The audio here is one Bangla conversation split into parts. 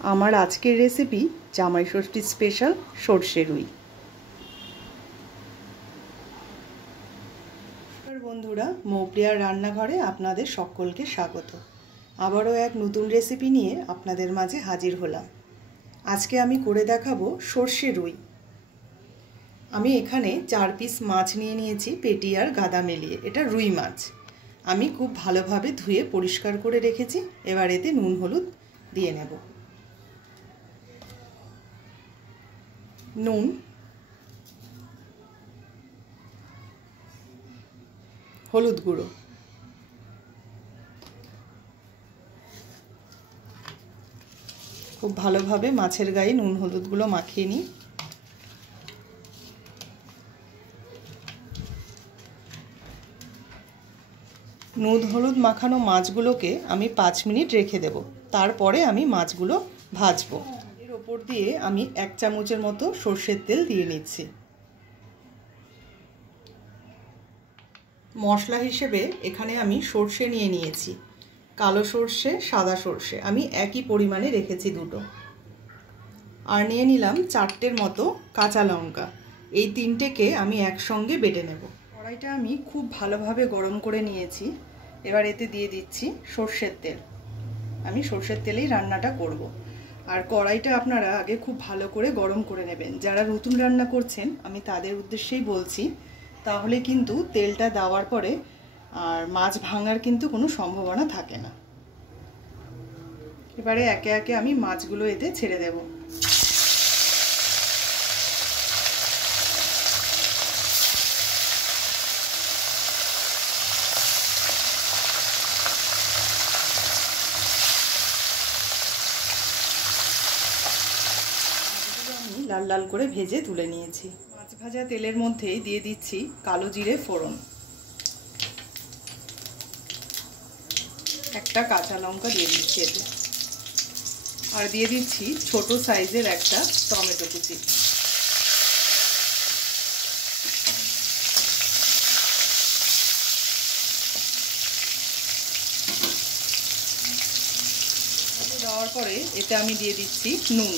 আমার আজকের রেসিপি জামাই ষষ্ঠী স্পেশাল সরষে রুই। বন্ধুরা, মৌপ্রিয়ার রান্নাঘরে আপনাদের সকলকে স্বাগত। আবারও এক নতুন রেসিপি নিয়ে আপনাদের মাঝে হাজির হলাম। আজকে আমি করে দেখাবো সরষে রুই। আমি এখানে 4 পিস মাছ নিয়ে নিয়েছি, পেটি আর গাদা মিলিয়ে। এটা রুই মাছ। আমি খুব ভালোভাবে ধুয়ে পরিষ্কার করে রেখেছি। এবার এতে নুন হলুদ দিয়ে নেব। নুন, হলুদ গুঁড়ো, খুব ভালোভাবে মাছের গায়ে নুন হলুদগুলো মাখিয়ে নিই। নুন হলুদ মাখানো মাছগুলোকে আমি 5 মিনিট রেখে দেব। তারপরে আমি মাছগুলো ভাজবো। এর ওপর দিয়ে আমি 1 চামচের মতো সরষের তেল দিয়ে নিচ্ছি। মশলা হিসেবে এখানে আমি সরষে নিয়ে নিয়েছি, কালো সরষে, সাদা সরষে। আমি একই পরিমাণে রেখেছি দুটো। আর নিয়ে নিলাম 4টের মতো কাঁচা লঙ্কা। এই 3টেকে আমি একসঙ্গে বেটে নেব। কড়াইটা আমি খুব ভালোভাবে গরম করে নিয়েছি। এবার এতে দিয়ে দিচ্ছি সরষের তেল। আমি সরষের তেলেই রান্নাটা করব। আর কড়াইটা আপনারা আগে খুব ভালো করে গরম করে নেবেন। যারা নতুন রান্না করছেন আমি তাদের উদ্দেশ্যেই বলছি, তাহলে কিন্তু তেলটা দেওয়ার পরে আর মাছ ভাঙার কিন্তু কোনো সম্ভাবনা থাকে না। এবারে একে একে আমি মাছগুলো এতে ছেড়ে দেব। আমি লাল লাল করে ভেজে তুলে নিয়েছি। মাছ ভাজা তেলের মধ্যেই দিয়ে দিচ্ছি কালো জিরে ফোড়ন, একটা কাঁচা লঙ্কা দিয়ে দিচ্ছি এতে, আর দিয়ে দিচ্ছি ছোট সাইজের একটা টমেটো কুচি। দেওয়ার পরে এতে আমি দিয়ে দিচ্ছি নুন,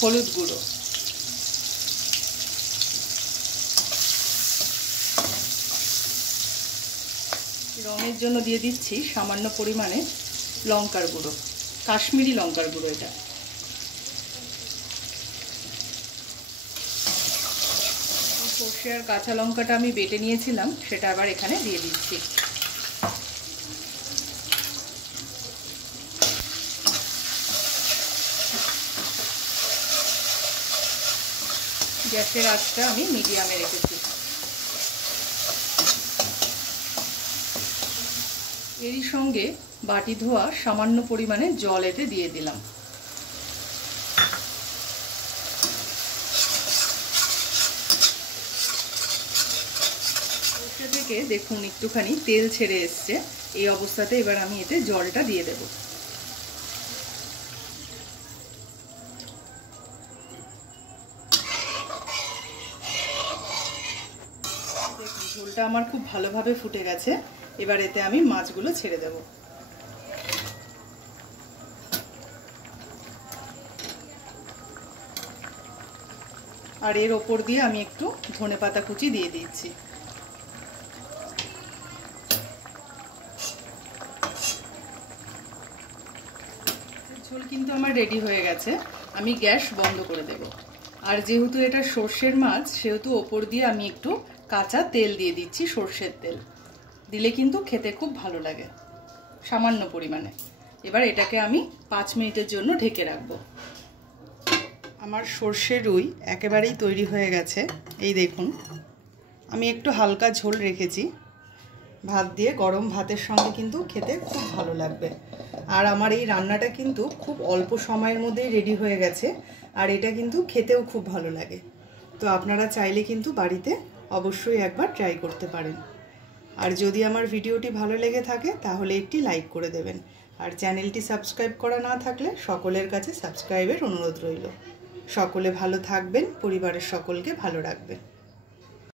হলুদ গুঁড়ো, রঙের জন্য দিয়ে দিচ্ছি সামান্য পরিমাণে লঙ্কার গুঁড়ো, কাশ্মীরি লঙ্কার গুঁড়ো। এটা সর্ষে আর কাঁচা লঙ্কাটা আমি বেটে নিয়েছিলাম, সেটা আবার এখানে দিয়ে দিচ্ছি। গ্যাসের আঁচটা আমি মিডিয়ামে রেখেছি। এরই সঙ্গে বাটি ধোয়া সামান্য পরিমাণে জল এতে দিয়ে দিলাম। সরষে থেকে দেখুন একটুখানি তেল ছেড়ে এসছে। এই অবস্থাতে এবার আমি এতে জলটা দিয়ে দেব। ঝোলটা আমার খুব ভালোভাবে ফুটে গেছে। এবার এতে আমি মাছগুলো ছেড়ে দেব। আর এর ওপর দিয়ে আমি একটু ধনেপাতা কুচি দিয়ে দিচ্ছি। ঝোল কিন্তু আমার রেডি হয়ে গেছে। আমি গ্যাস বন্ধ করে দেব। আর যেহেতু এটা সর্ষের মাছ, সেহেতু ওপর দিয়ে আমি একটু কাঁচা তেল দিয়ে দিচ্ছি, সর্ষের তেল দিলে কিন্তু খেতে খুব ভালো লাগে, সামান্য পরিমাণে। এবার এটাকে আমি 5 মিনিটের জন্য ঢেকে রাখবো। আমার সর্ষে রুই একেবারেই তৈরি হয়ে গেছে। এই দেখুন, আমি একটু হালকা ঝোল রেখেছি। ভাত দিয়ে, গরম ভাতের সঙ্গে কিন্তু খেতে খুব ভালো লাগবে। আর আমার এই রান্নাটা কিন্তু খুব অল্প সময়ের মধ্যেই রেডি হয়ে গেছে। আর এটা কিন্তু খেতেও খুব ভালো লাগে। তো আপনারা চাইলে কিন্তু বাড়িতে অবশ্যই একবার ট্রাই করতে পারেন। আর যদি আমার ভিডিওটি ভালো লেগে থাকে তাহলে একটি লাইক করে দেবেন। আর চ্যানেলটি সাবস্ক্রাইব করা না থাকলে সকলের কাছে সাবস্ক্রাইবের অনুরোধ রইল। সকলে ভালো থাকবেন, পরিবারের সকলকে ভালো রাখবেন।